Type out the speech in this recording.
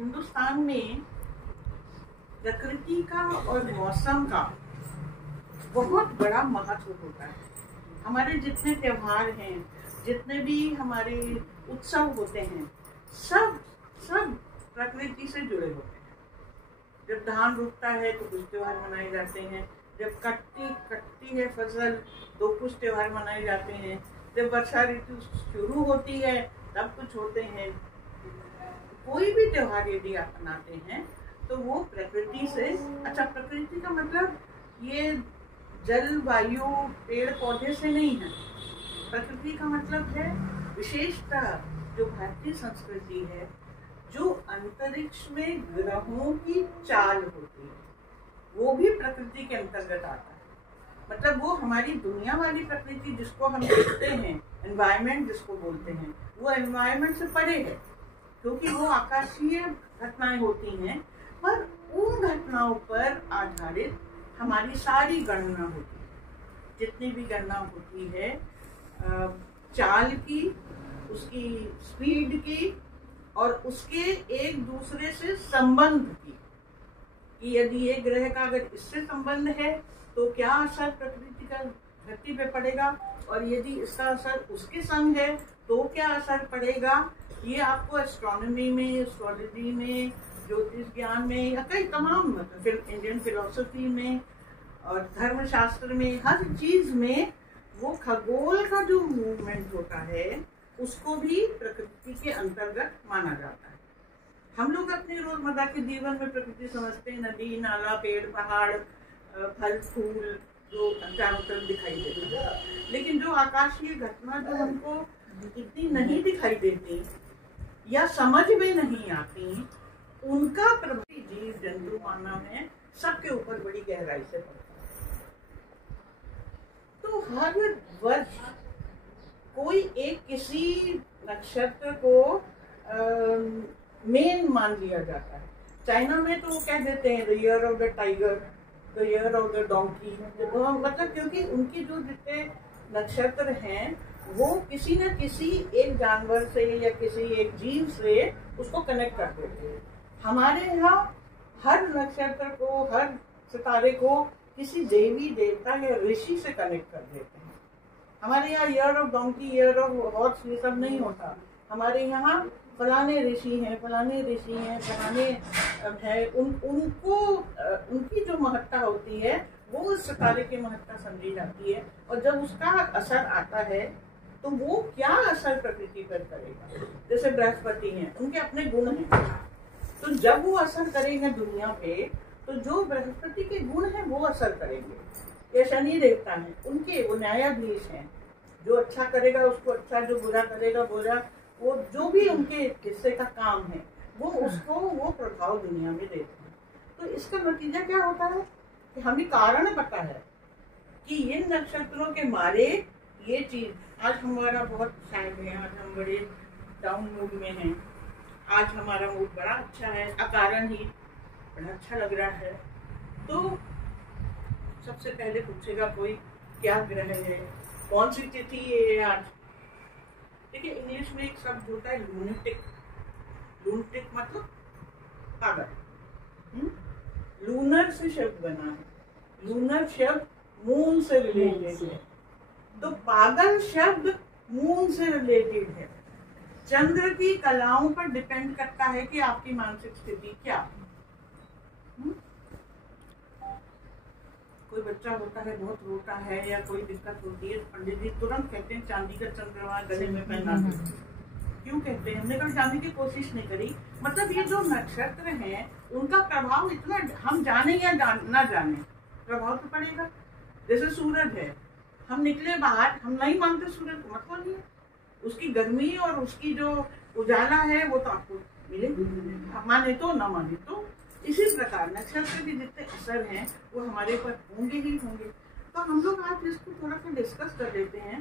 हिंदुस्तान में प्रकृति का और मौसम का बहुत बड़ा महत्व होता है। हमारे जितने त्योहार हैं, जितने भी हमारे उत्सव होते हैं, सब सब प्रकृति से जुड़े होते हैं। जब धान रोपता है तो कुछ त्योहार मनाए जाते हैं, जब कटती है फसल तो कुछ त्योहार मनाए जाते हैं, जब वर्षा ऋतु शुरू होती है तब कुछ होते हैं। कोई भी त्योहार यदि आप मनाते हैं तो वो प्रकृति से, अच्छा प्रकृति का मतलब ये जल वायु पेड़ पौधे से नहीं है। प्रकृति का मतलब है विशेषतः जो भारतीय संस्कृति है, जो अंतरिक्ष में ग्रहों की चाल होती है, वो भी प्रकृति के अंतर्गत आता है। मतलब वो हमारी दुनिया वाली प्रकृति जिसको हम देखते हैं, एनवायरमेंट जिसको बोलते हैं, वो एनवायरमेंट से परे है, क्योंकि वो आकाशीय घटनाएं होती हैं। पर उन घटनाओं पर आधारित हमारी सारी गणना होती है। जितनी भी गणना होती है चाल की, उसकी स्पीड की और उसके एक दूसरे से संबंध की, कि यदि ये ग्रह का अगर इससे संबंध है तो क्या असर प्रकृति का धरती पे पड़ेगा, और यदि इसका असर उसके संग है तो क्या असर पड़ेगा। ये आपको एस्ट्रोनॉमी में, एस्ट्रोलॉजी में, ज्योतिष ज्ञान में या कई तमाम इंडियन फिलोसफी में और धर्मशास्त्र में, हर चीज में वो खगोल का जो मूवमेंट होता है उसको भी प्रकृति के अंतर्गत माना जाता है। हम लोग अपने रोजमर्रा के जीवन में प्रकृति समझते हैं, नदी नाला पेड़ पहाड़ फल फूल जो चारों तरफ दिखाई देते हैं, लेकिन जो आकाशीय घटना जो हमको इतनी नहीं दिखाई देती या समझ में नहीं आती, उनका प्रभाव जीव जंतु मानव है सबके ऊपर बड़ी गहराई से पड़ता है। तो हर वर्ष कोई एक किसी नक्षत्र को मेन मान लिया जाता है। चाइना में तो वो कह देते हैं the year of the tiger, the year of the donkey, मतलब क्योंकि उनकी जो जितने नक्षत्र हैं वो किसी न किसी एक जानवर से या किसी एक जीव से उसको कनेक्ट कर देते हैं। हमारे यहाँ हर नक्षत्र को, हर सितारे को किसी देवी देवता या ऋषि से कनेक्ट कर देते हैं। हमारे यहाँ year of donkey, year of horse ये सब नहीं होता। हमारे यहाँ फलाने ऋषि हैं, फलाने ऋषि हैं, फलाने है, उनको उनकी जो महत्ता होती है वो उस सितारे की महत्ता समझी जाती है। और जब उसका असर आता है तो वो क्या असर प्रकृति पर करेगा। जैसे बृहस्पति हैं, उनके अपने गुण हैं, तो जब वो असर करेंगे दुनिया पे तो जो बृहस्पति के गुण हैं वो असर करेंगे। या शनि देवता हैं, उनके वो न्यायाधीश हैं, जो अच्छा करेगा उसको अच्छा, जो बुरा करेगा बुरा, वो जो भी उनके हिस्से का काम है वो उसको वो प्रभाव दुनिया में देते हैं। तो इसका नतीजा क्या होता है कि हमें कारण पता है कि इन नक्षत्रों के मारे ये चीज। आज हमारा बहुत सैड है, आज हम बड़े डाउन मूड में हैं, आज हमारा मूड बड़ा अच्छा है, अकारण ही बड़ा अच्छा लग रहा है। तो सबसे पहले पूछेगा कोई क्या ग्रह है, कौन सी तिथि है आज। देखिए इंग्लिश में एक शब्द होता है लूनेटिक। लूनेटिक मतलब पागल। लूनर से शब्द बना है, लूनर शब्द मून से रिलेटेड है, तो पागल शब्द मून से रिलेटेड है। चंद्र की कलाओं पर डिपेंड करता है कि आपकी मानसिक स्थिति क्या है। कोई बच्चा होता है बहुत रोता है या कोई दिक्कत होती है, पंडित जी तुरंत कहते हैं चांदी का चंद्रमा गले में पहना दो। क्यों कहते हैं? हमने कभी जानने की कोशिश नहीं करी। मतलब ये जो नक्षत्र हैं उनका प्रभाव इतना, हम जाने या ना जाने प्रभाव तो पड़ेगा। जैसे सूरज है, हम निकले बाहर, हम नहीं मानते सूरज को, मतलब नहीं है, उसकी गर्मी और उसकी जो उजाला है वो तो आपको मिलेगी, माने तो ना माने तो। इसी प्रकार नक्षत्र के जितने असर हैं वो हमारे पर होंगे ही होंगे। तो हम लोग आज इसको थोड़ा सा डिस्कस कर लेते हैं।